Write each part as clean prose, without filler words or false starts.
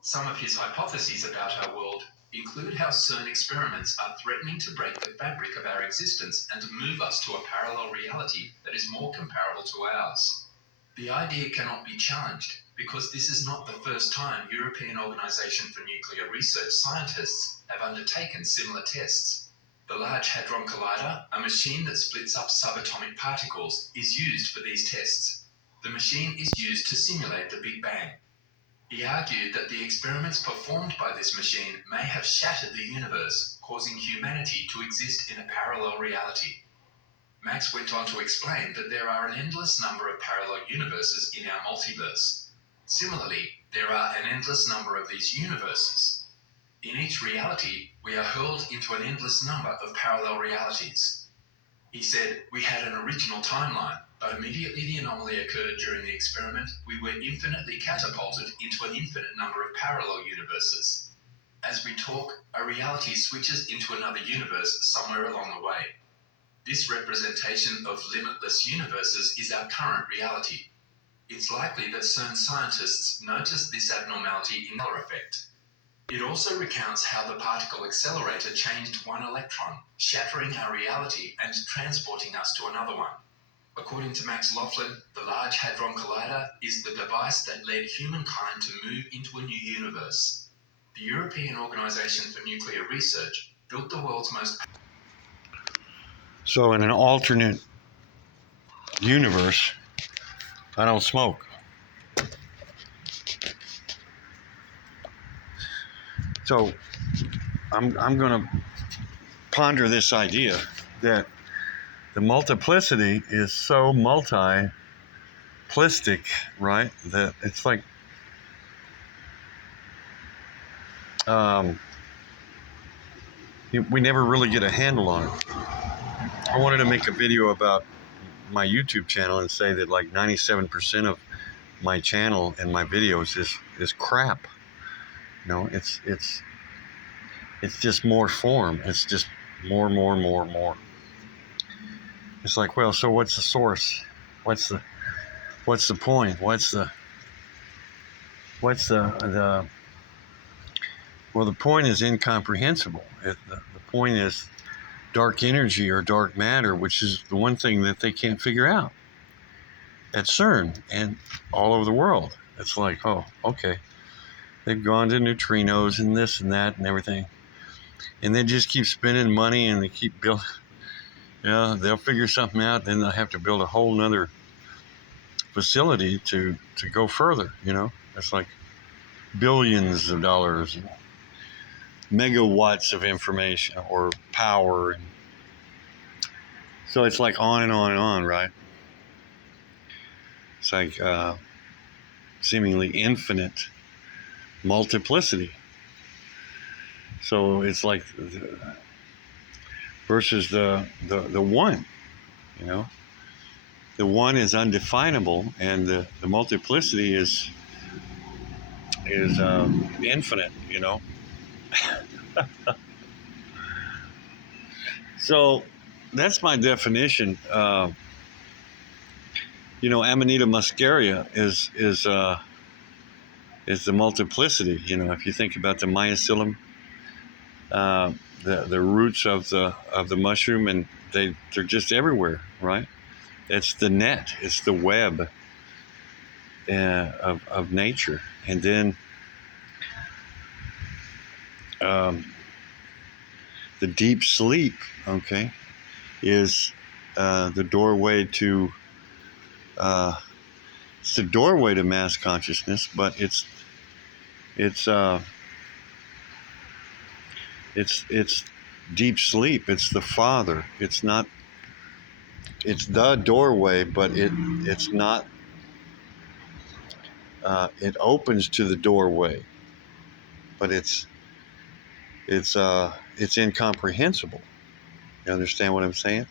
Some of his hypotheses about our world include how CERN experiments are threatening to break the fabric of our existence and to move us to a parallel reality that is more comparable to ours. The idea cannot be challenged because this is not the first time European Organisation for Nuclear Research scientists have undertaken similar tests. The Large Hadron Collider, a machine that splits up subatomic particles, is used for these tests. The machine is used to simulate the Big Bang. He argued that the experiments performed by this machine may have shattered the universe, causing humanity to exist in a parallel reality. Max went on to explain that there are an endless number of parallel universes in our multiverse. Similarly, there are an endless number of these universes. In each reality, we are hurled into an endless number of parallel realities. He said, "We had an original timeline, but immediately the anomaly occurred during the experiment, we were infinitely catapulted into an infinite number of parallel universes. As we talk, a reality switches into another universe somewhere along the way. This representation of limitless universes is our current reality. It's likely that CERN scientists noticed this abnormality in the Doppler effect." It also recounts how the particle accelerator changed one electron, shattering our reality and transporting us to another one. According to Max Laughlin, the Large Hadron Collider is the device that led humankind to move into a new universe. The European Organisation for Nuclear Research built the world's most... So in an alternate universe, I don't smoke. So I'm going to ponder this idea that the multiplicity is so multiplistic, right? That it's like we never really get a handle on it. I wanted to make a video about my YouTube channel and say that like 97% of my channel and my videos is crap. You know, it's just more form. It's just more. It's like, well, so what's the source? What's the point? What's the well, the point is incomprehensible. The point is dark energy or dark matter, which is the one thing that they can't figure out at CERN and all over the world. It's like, oh, okay. They've gone to neutrinos and this and that and everything. And they just keep spending money and they keep building. Yeah, they'll figure something out, then they'll have to build a whole nother facility to go further, you know? It's like billions of dollars, and megawatts of information or power. And so it's like on and on and on, right? It's like seemingly infinite multiplicity. So it's like versus the one, you know. The one is undefinable, and the multiplicity is infinite, you know. So that's my definition. You know, Amanita muscaria is the multiplicity. You know, if you think about the mycelium, the roots of the mushroom, and they're just everywhere, right? It's the net, it's the web of nature. And then the deep sleep, okay, is the doorway to mass consciousness, but it's deep sleep. It's the Father. It's not. It's the doorway, but it's not. It opens to the doorway, but it's incomprehensible. You understand what I'm saying?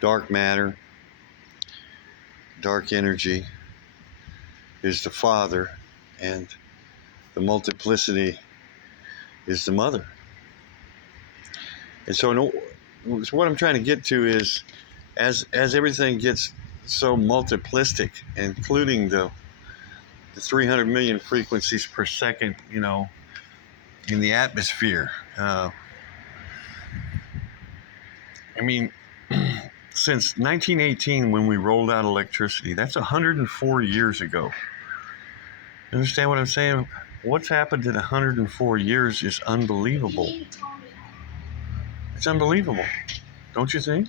Dark matter, dark energy is the Father, and the multiplicity is the Mother. And so what I'm trying to get to is, as everything gets so multiplistic, including the the 300 million frequencies per second, in the atmosphere. I mean, since 1918, when we rolled out electricity, that's 104 years ago. You understand what I'm saying? What's happened in 104 years is unbelievable. It's unbelievable, don't you think?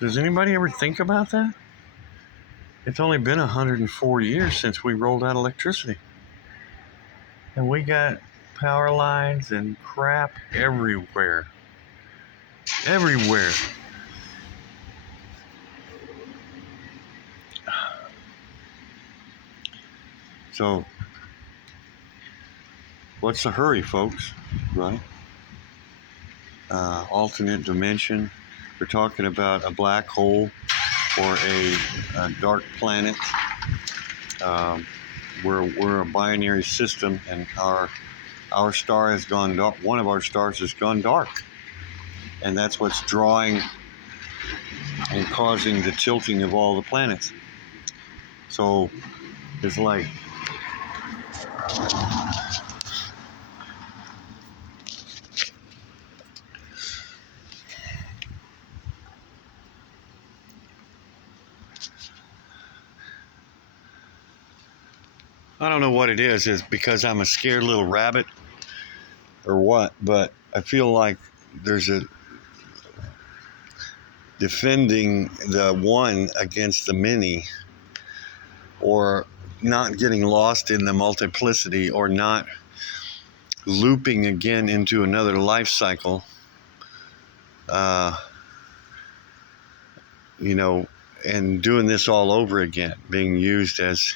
Does anybody ever think about that? It's only been 104 years since we rolled out electricity. And we got power lines and crap everywhere. Everywhere. So, what's the hurry, folks? Right? Alternate dimension. We're talking about a black hole or a dark planet. We're a binary system, and our star has gone dark. One of our stars has gone dark, and that's what's drawing and causing the tilting of all the planets. So it's like I don't know what it is. It's because I'm a scared little rabbit or what, but I feel like there's a defending the one against the many, or not getting lost in the multiplicity, or not looping again into another life cycle, and doing this all over again, being used as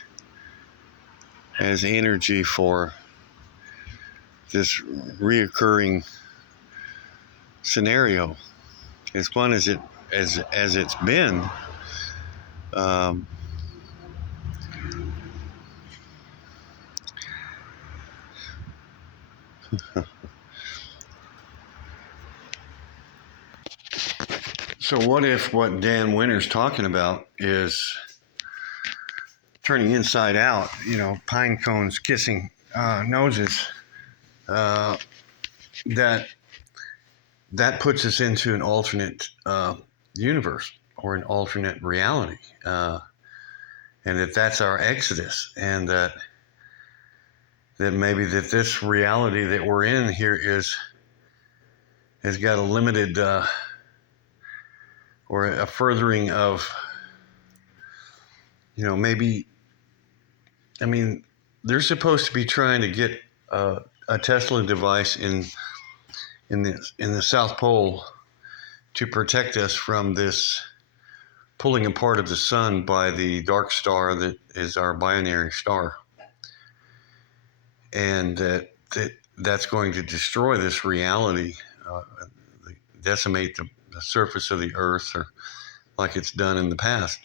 energy for this reoccurring scenario. As fun as it's been, um, so what if what Dan Winter's talking about is turning inside out, pine cones kissing noses, that puts us into an alternate universe or an alternate reality, and that's our exodus, and that maybe that this reality that we're in here has got a limited or a furthering of, maybe, they're supposed to be trying to get a Tesla device in the South Pole to protect us from this pulling apart of the sun by the dark star that is our binary star, and that's going to destroy this reality, decimate the surface of the earth, or like it's done in the past,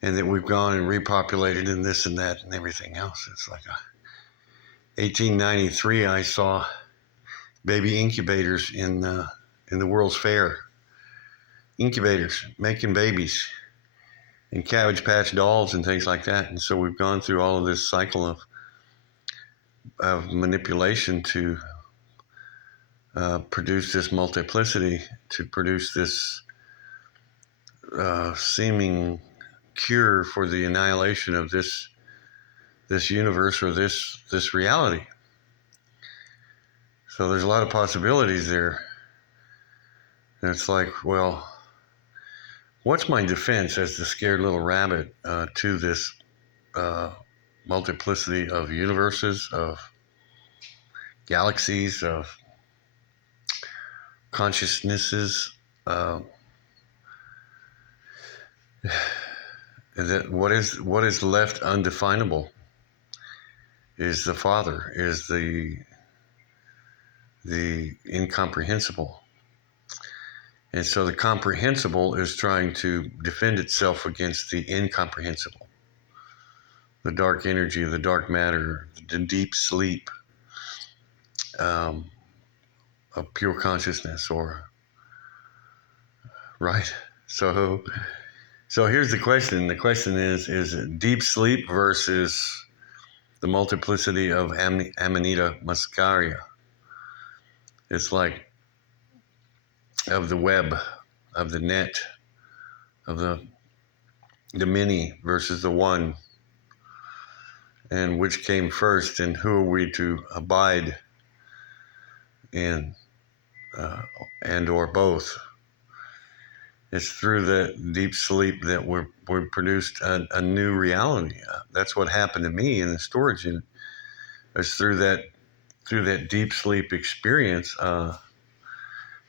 and that we've gone and repopulated and this and that and everything else. It's like 1893, I saw baby incubators in the World's Fair. Incubators making babies and Cabbage Patch dolls and things like that. And so we've gone through all of this cycle of manipulation to produce this multiplicity, to produce this seeming cure for the annihilation of this universe or this reality. So there's a lot of possibilities there. And it's like, well, what's my defense as the scared little rabbit to this multiplicity of universes, of galaxies, of consciousnesses? That what is left undefinable is the Father, is the incomprehensible. And so the comprehensible is trying to defend itself against the incomprehensible, the dark energy, the dark matter, the deep sleep of pure consciousness, or right. So So here's the question. The question is it deep sleep versus the multiplicity of Amanita muscaria? It's like of the web, of the net, of the many versus the one, and which came first, and who are we to abide in, and or both. It's through that deep sleep that we're produced a new reality. That's what happened to me in the storage unit. It's through that deep sleep experience.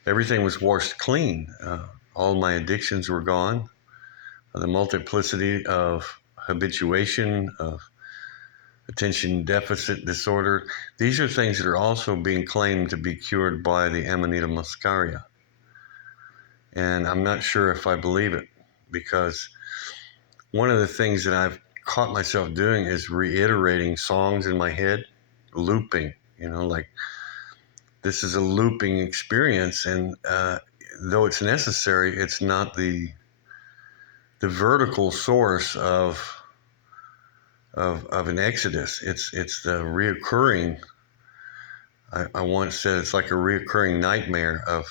Everything was washed clean. All my addictions were gone. The multiplicity of habituation, of attention deficit disorder. These are things that are also being claimed to be cured by the Amanita muscaria. And I'm not sure if I believe it, because one of the things that I've caught myself doing is reiterating songs in my head, looping, like this is a looping experience. And though it's necessary, it's not the vertical source of an exodus. It's the reoccurring. I once said it's like a reoccurring nightmare of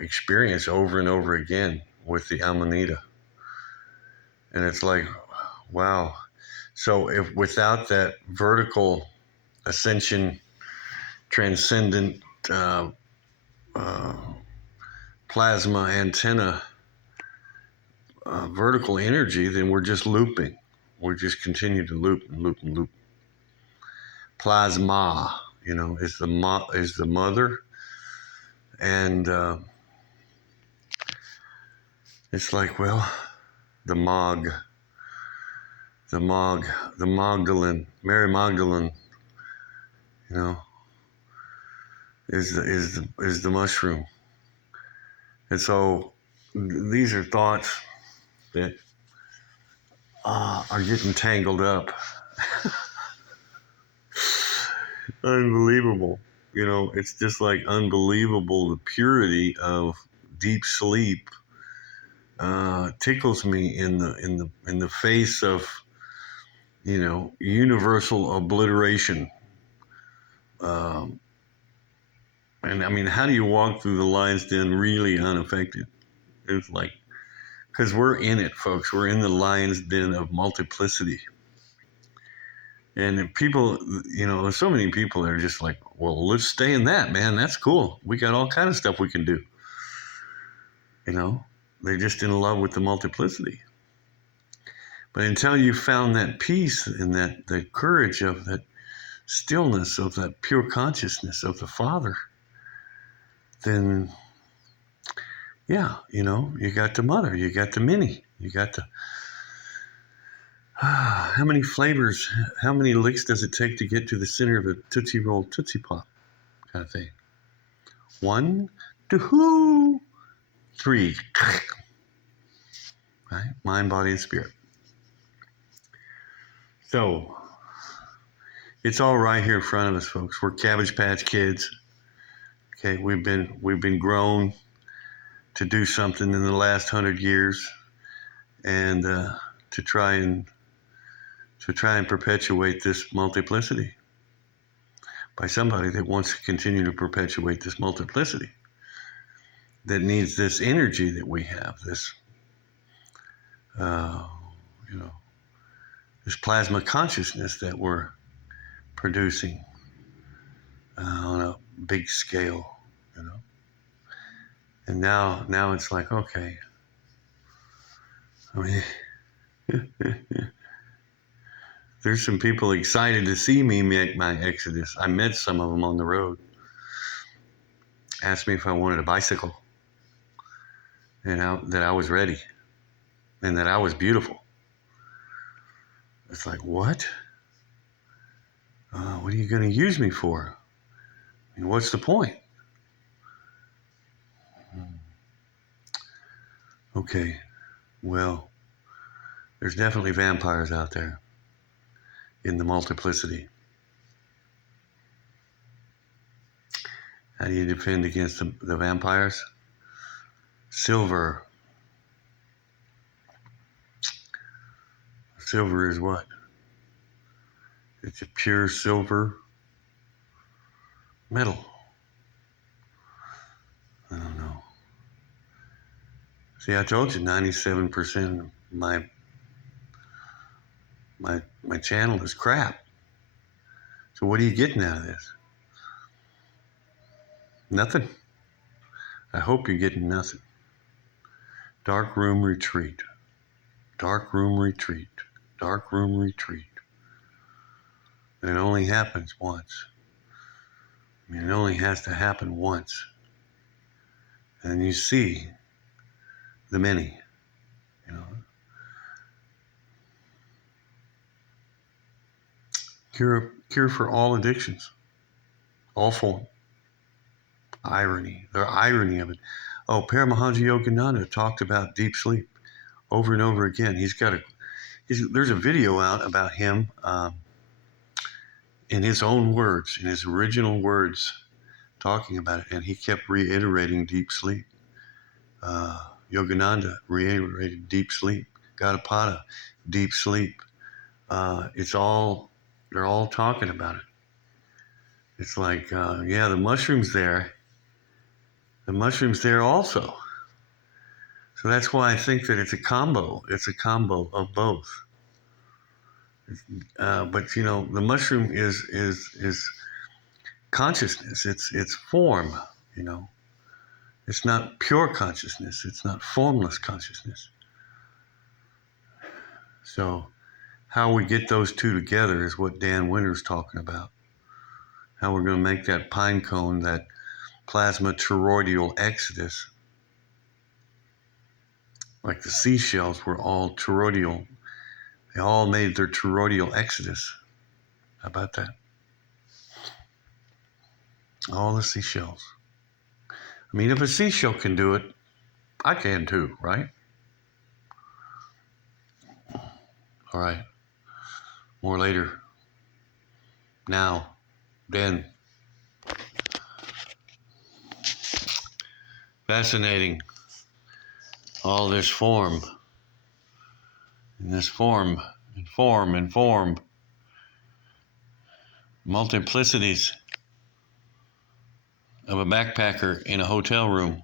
experience over and over again with the Amanita. And it's like, wow. So if without that vertical ascension, transcendent plasma antenna, vertical energy, then we're just looping. We just continue to loop and loop and loop. Plasma, is the mother, and it's like, well, the Magdalene, Mary Magdalene, is the mushroom. And so these are thoughts that are getting tangled up. Unbelievable. It's just like unbelievable. The purity of deep sleep tickles me in the face of universal obliteration. And I mean, how do you walk through the lion's den really unaffected? It's like, because we're in it, folks. We're in the lion's den of multiplicity. And people, there's so many people that are just like, well, let's stay in that, man. That's cool. We got all kind of stuff we can do. They're just in love with the multiplicity. But until you found that peace and that courage of that stillness, of that pure consciousness of the Father, then, yeah, you got the mother, you got the mini, you got the, how many flavors, how many licks does it take to get to the center of a Tootsie Roll Tootsie Pop kind of thing? 1, 2, 3. Right? Mind, body, and spirit. So, it's all right here in front of us, folks. We're Cabbage Patch Kids. Okay, we've been grown to do something in the last 100 years, and to try and perpetuate this multiplicity by somebody that wants to continue to perpetuate this multiplicity, that needs this energy that we have, this this plasma consciousness that we're producing on a big scale, And now it's like, okay, I mean, there's some people excited to see me make my exodus. I met some of them on the road. Asked me if I wanted a bicycle, and that I was ready, and that I was beautiful. It's like, what? What are you going to use me for? I mean, what's the point? Okay, well, there's definitely vampires out there in the multiplicity. How do you defend against the vampires? Silver, Silver is what? It's a pure silver metal. I don't know. See, I told you 97% of my channel is crap. So what are you getting out of this? Nothing. I hope you're getting nothing. Dark room retreat. Dark room retreat. Dark room retreat. And it only happens once. I mean, it only has to happen once. And you see the many, you know. Cure for all addictions. All form. Irony. The irony of it. Oh, Paramahansa Yogananda talked about deep sleep over and over again. There's a video out about him in his own words, in his original words, talking about it, and he kept reiterating deep sleep. Yogananda reiterated deep sleep. Gaudapada, deep sleep. They're all talking about it. It's like, yeah, the mushroom's there. The mushroom's there also. So that's why I think that it's a combo. It's a combo of both. But you know, the mushroom is consciousness. It's form. You know, it's not pure consciousness. It's not formless consciousness. So how we get those two together is what Dan Winter's talking about. How we're going to make that pine cone, that plasma toroidal exodus, like the seashells were all toroidal. They all made their toroidal exodus. How about that? All the seashells. I mean, if a seashell can do it, I can too, right? All right. More later. Now. Then. Fascinating. All this form. And this form. And form. And form. Multiplicities of a backpacker in a hotel room.